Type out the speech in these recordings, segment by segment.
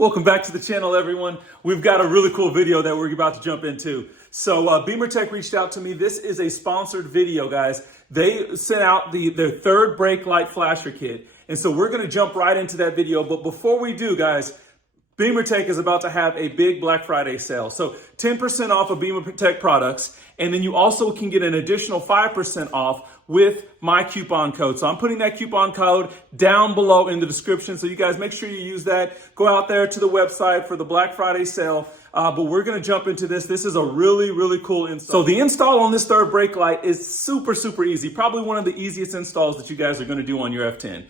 Welcome back to the channel, everyone. We've got a really cool video that we're about to jump into. So Beamer Tech reached out to me. This is a sponsored video, guys. They sent out their third brake light flasher kit. And so we're going to jump right into that video. But before we do, guys, Beamer Tech is about to have a big Black Friday sale. So 10% off of Beamer Tech products. And then you also can get an additional 5% off with my coupon code. So I'm putting that coupon code down below in the description. So you guys make sure you use that. Go out there to the website for the Black Friday sale. But we're going to jump into this. This is a really, really cool install. So the install on this third brake light is super, super easy. Probably one of the easiest installs that you guys are going to do on your F10.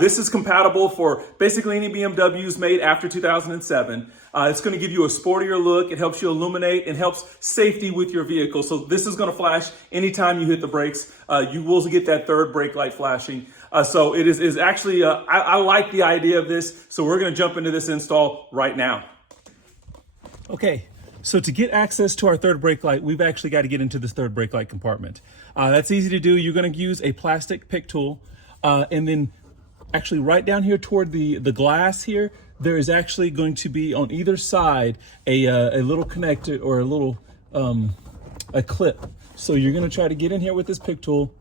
This is compatible for basically any BMWs made after 2007. It's going to give you a sportier look. It helps you illuminate and helps safety with your vehicle. So this is going to flash anytime you hit the brakes. You will get that third brake light flashing. So it is actually, I like the idea of this. So we're going to jump into this install right now. Okay, so to get access to our third brake light, we've actually got to get into this third brake light compartment. That's easy to do. You're going to use a plastic pick tool, and then actually right down here toward the glass here, there is actually going to be on either side a little connector or a little a clip. So you're going to try to get in here with this pick tool,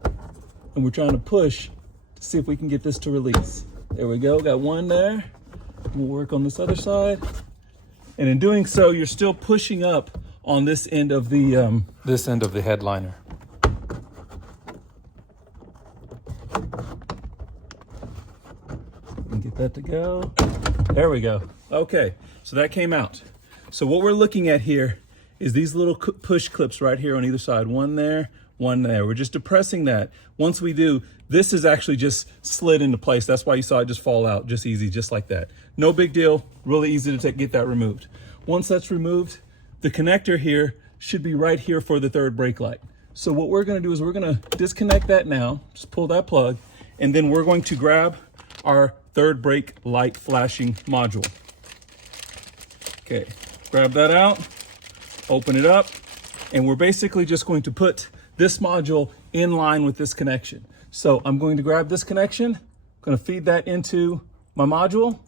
and we're trying to push to see if we can get this to release. There we go. Got one there. We'll work on this other side. And in doing so, you're still pushing up on this end of the headliner. And get that to go. There we go. Okay, so that came out. So what we're looking at here is these little push clips right here on either side. One there, one there. We're just depressing that. Once we do, this is actually just slid into place. That's why you saw it just fall out, just easy, just like that. No big deal, really easy to get that removed. Once that's removed, the connector here should be right here for the third brake light. So what we're gonna do is we're gonna disconnect that now, just pull that plug, and then we're going to grab our third brake light flashing module. Okay, grab that out, open it up, and we're basically just going to put this module in line with this connection. So I'm going to grab this connection, I'm going to feed that into my module,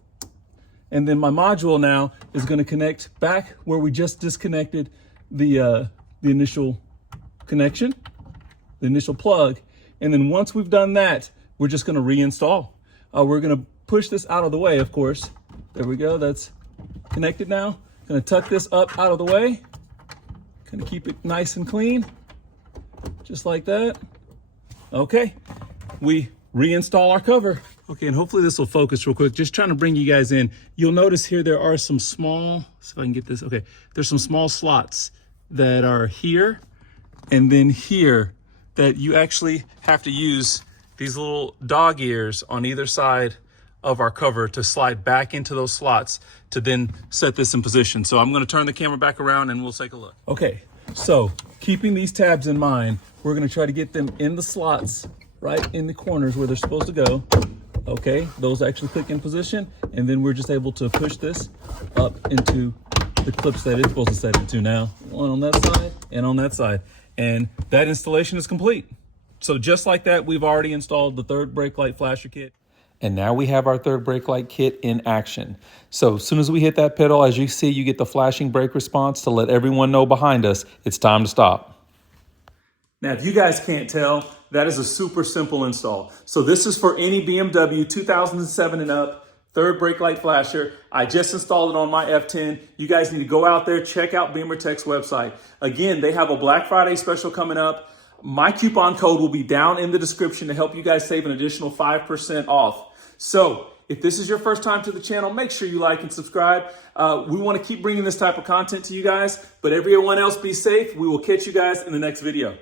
and then my module now is going to connect back where we just disconnected the initial connection, the initial plug. And then once we've done that, we're just going to reinstall. We're going to push this out of the way, of course. There we go. That's connected now. Going to tuck this up out of the way. Going to keep it nice and clean, just like that. Okay, we reinstall our cover. Okay, and hopefully this will focus real quick. Just trying to bring you guys in. You'll notice here there are some small, see if I can get this. Okay, there's some small slots that are here and then here that you actually have to use these little dog ears on either side of our cover to slide back into those slots to then set this in position. So I'm going to turn the camera back around and we'll take a look. Okay, so keeping these tabs in mind, we're going to try to get them in the slots right in the corners where they're supposed to go. Okay, those actually click in position, and then we're just able to push this up into the clips that it's supposed to set into now. One on that side and on that side. And that installation is complete. So just like that, we've already installed the third brake light flasher kit. And now we have our third brake light kit in action. So as soon as we hit that pedal, as you see, you get the flashing brake response to let everyone know behind us it's time to stop. Now, if you guys can't tell, that is a super simple install. So this is for any BMW 2007 and up, third brake light flasher. I just installed it on my F10. You guys need to go out there, check out Beamer Tech's website. Again, they have a Black Friday special coming up. My coupon code will be down in the description to help you guys save an additional 5% off. So if this is your first time to the channel, make sure you like and subscribe. We want to keep bringing this type of content to you guys, but everyone else be safe. We will catch you guys in the next video.